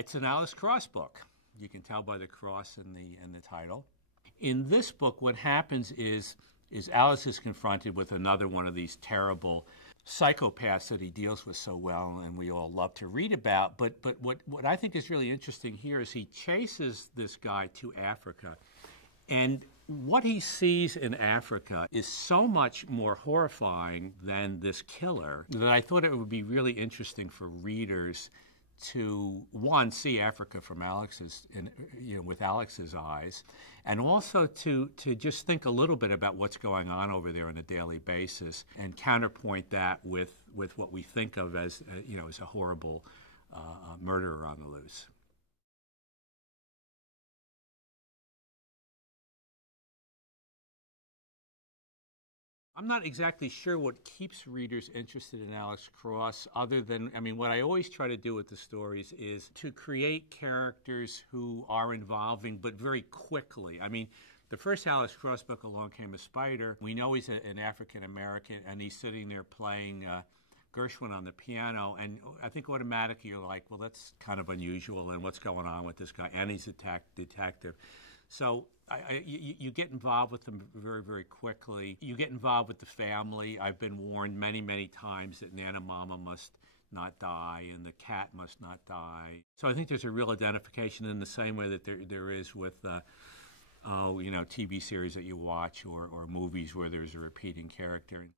It's an Alex Cross book. You can tell by the cross in the title. In this book, what happens is Alice is confronted with another one of these terrible psychopaths that he deals with so well and we all love to read about. But what I think is really interesting here is he chases this guy to Africa. And what he sees in Africa is so much more horrifying than this killer that I thought it would be really interesting for readers to, one, see Africa from with Alex's eyes, and also to just think a little bit about what's going on over there on a daily basis, and counterpoint that with what we think of as as a horrible murderer on the loose. I'm not exactly sure what keeps readers interested in Alex Cross other than, what I always try to do with the stories is to create characters who are involving, but very quickly. The first Alex Cross book, Along Came a Spider, we know he's an African-American, and he's sitting there playing Gershwin on the piano, and I think automatically you're like, well, that's kind of unusual, and what's going on with this guy? And he's a detective. So you get involved with them very, very quickly. You get involved with the family. I've been warned many, many times that Nana Mama must not die and the cat must not die. So I think there's a real identification in the same way that there is with TV series that you watch or movies where there's a repeating character.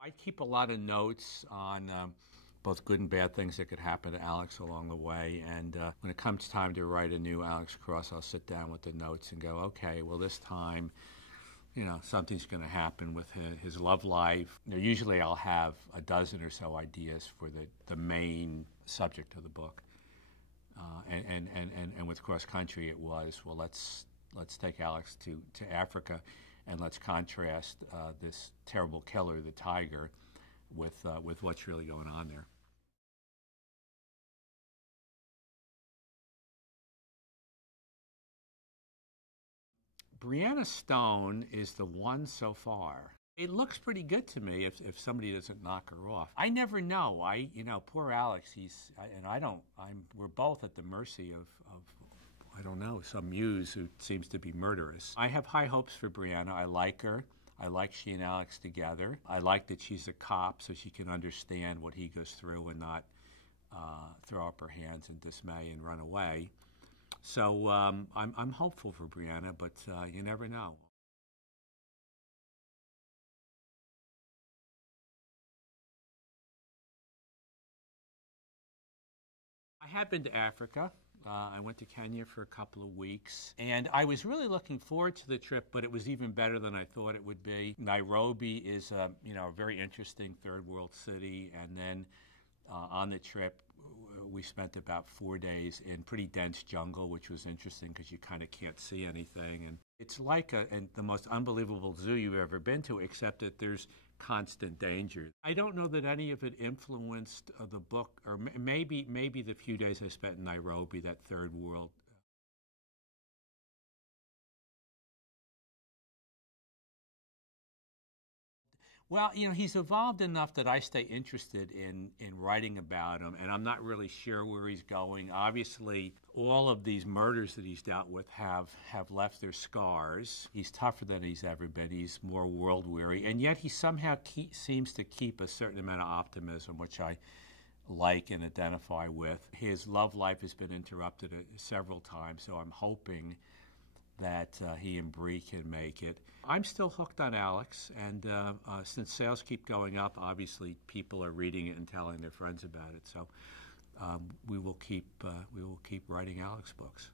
I keep a lot of notes on both good and bad things that could happen to Alex along the way. And when it comes time to write a new Alex Cross, I'll sit down with the notes and go, okay, well, this time, something's going to happen with his love life. Usually I'll have a dozen or so ideas for the main subject of the book. And with Cross Country, it was, well, let's take Alex to Africa, and let's contrast this terrible killer, the tiger, with what's really going on there. Brianna Stone is the one so far. It looks pretty good to me if somebody doesn't knock her off. I never know. Poor Alex. We're both at the mercy of I don't know, some muse who seems to be murderous. I have high hopes for Brianna. I like her. I like she and Alex together. I like that she's a cop so she can understand what he goes through and not throw up her hands in dismay and run away. So I'm hopeful for Brianna, but you never know. I have been to Africa. I went to Kenya for a couple of weeks, and I was really looking forward to the trip, but it was even better than I thought it would be. Nairobi is a very interesting third world city, and then on the trip, we spent about 4 days in pretty dense jungle, which was interesting because you kind of can't see anything. And it's like the most unbelievable zoo you've ever been to, except that there's constant danger. I don't know that any of it influenced the book, or maybe the few days I spent in Nairobi, that third world. Well, he's evolved enough that I stay interested in writing about him, and I'm not really sure where he's going. Obviously, all of these murders that he's dealt with have left their scars. He's tougher than he's ever been. He's more world-weary, and yet he somehow seems to keep a certain amount of optimism, which I like and identify with. His love life has been interrupted several times, so I'm hoping that he and Bree can make it. I'm still hooked on Alex, and since sales keep going up, obviously people are reading it and telling their friends about it. So we will keep writing Alex books.